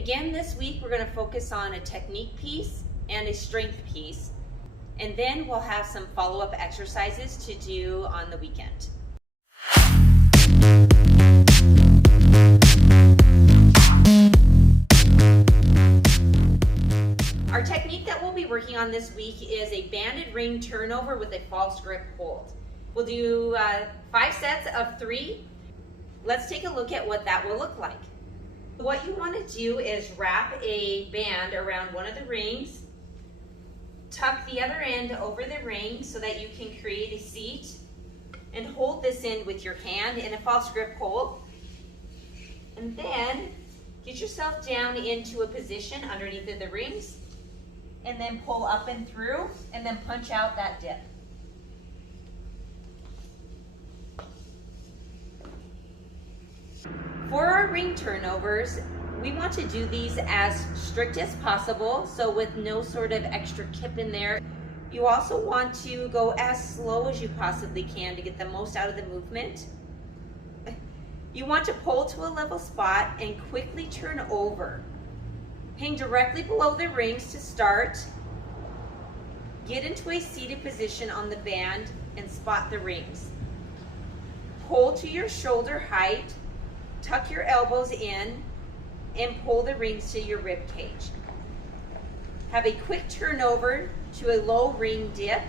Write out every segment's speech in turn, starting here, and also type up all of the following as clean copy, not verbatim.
Again, this week we're going to focus on a technique piece and a strength piece, and then we'll have some follow-up exercises to do on the weekend. Our technique that we'll be working on this week is a banded ring turnover with a false grip hold. We'll do 5 sets of 3. Let's take a look at what that will look like. What you want to do is wrap a band around one of the rings, tuck the other end over the ring so that you can create a seat, and hold this in with your hand in a false grip hold. And then get yourself down into a position underneath of the rings, and then pull up and through, and then punch out that dip. For our ring turnovers, we want to do these as strict as possible, so with no sort of extra kip in there. You also want to go as slow as you possibly can to get the most out of the movement. You want to pull to a level spot and quickly turn over. Hang directly below the rings to start. Get into a seated position on the band and spot the rings. Pull to your shoulder height. Tuck your elbows in and pull the rings to your rib cage. Have a quick turnover to a low ring dip.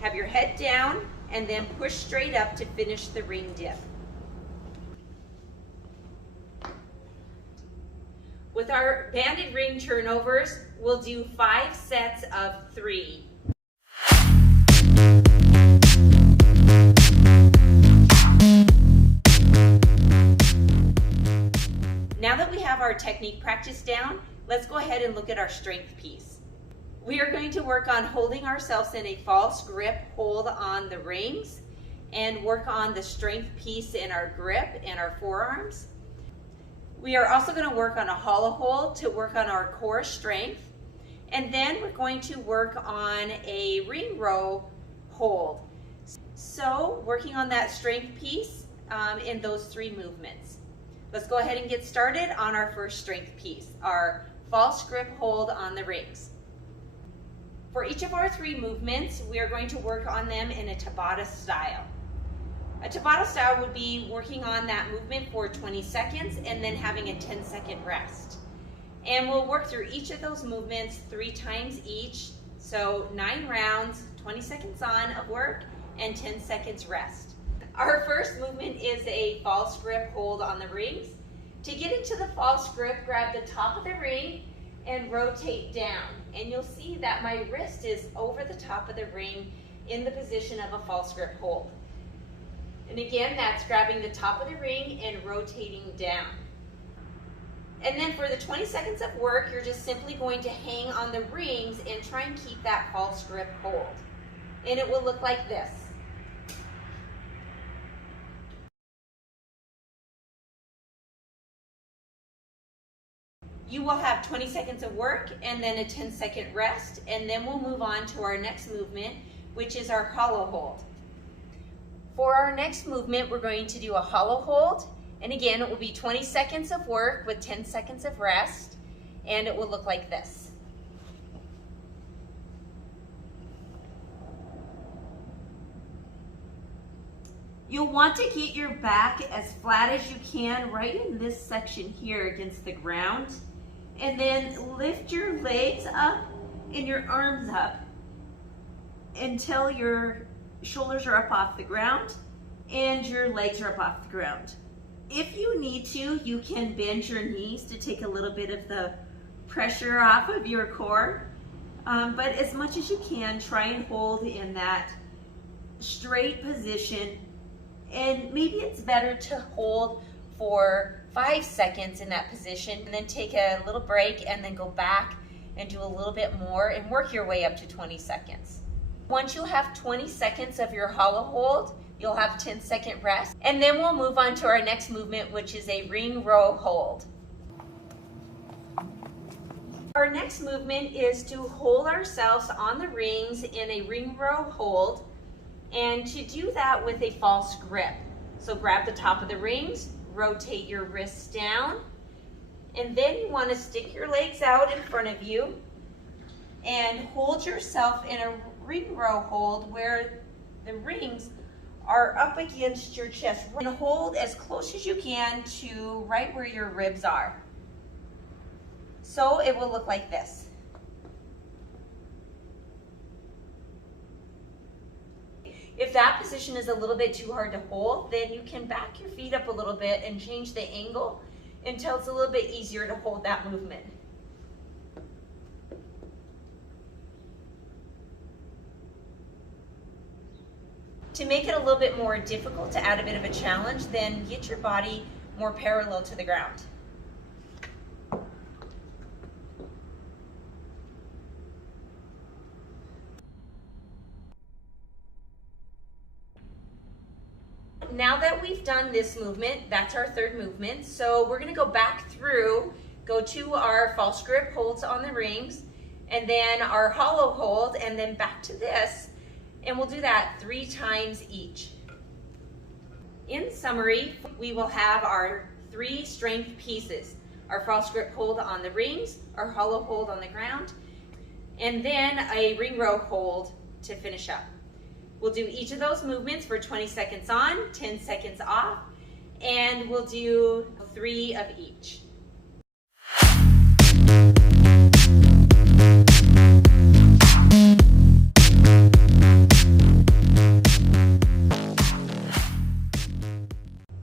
Have your head down and then push straight up to finish the ring dip. With our banded ring turnovers, we'll do 5 sets of 3. Now that we have our technique practice down, let's go ahead and look at our strength piece. We are going to work on holding ourselves in a false grip hold on the rings and work on the strength piece in our grip and our forearms. We are also going to work on a hollow hold to work on our core strength. And then we're going to work on a ring row hold. So working on that strength piece in those 3 movements. Let's go ahead and get started on our first strength piece, our false grip hold on the rings. For each of our 3 movements, we are going to work on them in a Tabata style. A Tabata style would be working on that movement for 20 seconds and then having a 10-second rest. And we'll work through each of those movements 3 times each, so 9 rounds, 20 seconds on of work, and 10 seconds rest. Our first movement is a false grip hold on the rings. To get into the false grip, grab the top of the ring and rotate down. And you'll see that my wrist is over the top of the ring in the position of a false grip hold. And again, that's grabbing the top of the ring and rotating down. And then for the 20 seconds of work, you're just simply going to hang on the rings and try and keep that false grip hold. And it will look like this. You will have 20 seconds of work and then a 10-second rest, and then we'll move on to our next movement, which is our hollow hold. For our next movement, we're going to do a hollow hold, and again, it will be 20 seconds of work with 10 seconds of rest, and it will look like this. You'll want to get your back as flat as you can right in this section here against the ground. And then lift your legs up and your arms up until your shoulders are up off the ground and your legs are up off the ground. If you need to, you can bend your knees to take a little bit of the pressure off of your core. But as much as you can, try and hold in that straight position. And maybe it's better to hold for 5 seconds in that position and then take a little break and then go back and do a little bit more and work your way up to 20 seconds. Once you have 20 seconds of your hollow hold, you'll have 10-second rest. And then we'll move on to our next movement, which is a ring row hold. Our next movement is to hold ourselves on the rings in a ring row hold, and to do that with a false grip. So grab the top of the rings, rotate your wrists down, And then you want to stick your legs out in front of you and hold yourself in a ring row hold where the rings are up against your chest. And hold as close as you can to right where your ribs are. So it will look like this. If that position is a little bit too hard to hold, then you can back your feet up a little bit and change the angle until it's a little bit easier to hold that movement. To make it a little bit more difficult, to add a bit of a challenge, then get your body more parallel to the ground. Now that we've done this movement, that's our third movement, so we're going to go back through, go to our false grip holds on the rings, and then our hollow hold, and then back to this, and we'll do that 3 times each. In summary, we will have our 3 strength pieces: our false grip hold on the rings, our hollow hold on the ground, and then a ring row hold to finish up. We'll do each of those movements for 20 seconds on, 10 seconds off, and we'll do 3 of each.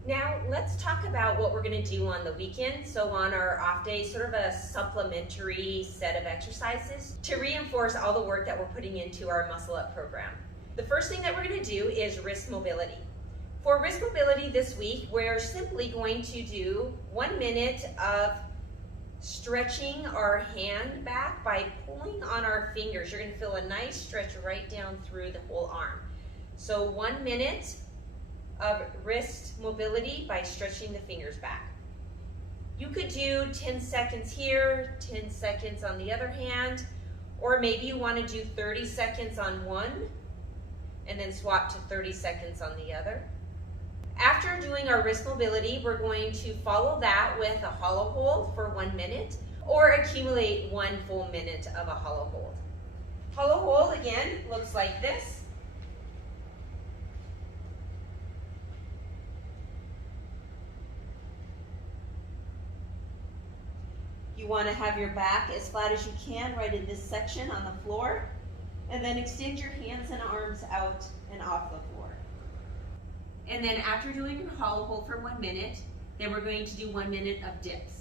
Now let's talk about what we're going to do on the weekend. So on our off day, sort of a supplementary set of exercises to reinforce all the work that we're putting into our Muscle Up program. The first thing that we're going to do is wrist mobility. For wrist mobility this week, we're simply going to do 1 minute of stretching our hand back by pulling on our fingers. You're going to feel a nice stretch right down through the whole arm. So 1 minute of wrist mobility by stretching the fingers back. You could do 10 seconds here, 10 seconds on the other hand, or maybe you want to do 30 seconds on one and then swap to 30 seconds on the other. After doing our wrist mobility, we're going to follow that with a hollow hold for 1 minute or accumulate 1 full minute of a hollow hold. Hollow hold, again, looks like this. You want to have your back as flat as you can right in this section on the floor, and then extend your hands and arms out and off the floor. And then after doing your hollow hold for 1 minute, then we're going to do 1 minute of dips.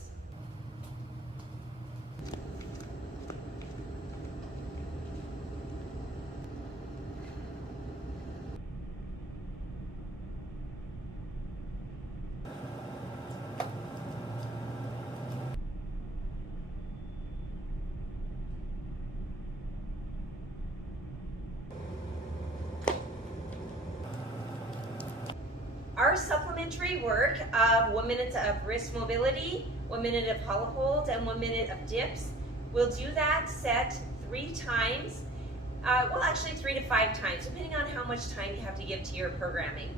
Our supplementary work of 1 minute of wrist mobility, 1 minute of hollow hold, and 1 minute of dips, we'll do that set 3 times, well actually 3 to 5 times, depending on how much time you have to give to your programming.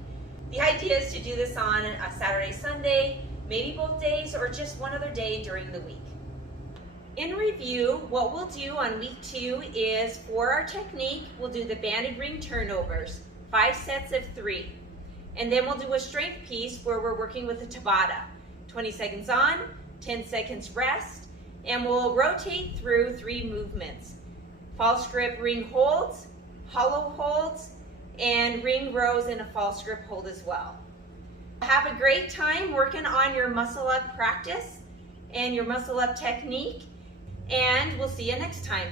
The idea is to do this on a Saturday, Sunday, maybe both days, or just one other day during the week. In review, what we'll do on week 2 is, for our technique, we'll do the banded ring turnovers, 5 sets of 3. And then we'll do a strength piece where we're working with a Tabata. 20 seconds on, 10 seconds rest, and we'll rotate through 3 movements. False grip ring holds, hollow holds, and ring rows in a false grip hold as well. Have a great time working on your muscle up practice and your muscle up technique, and we'll see you next time.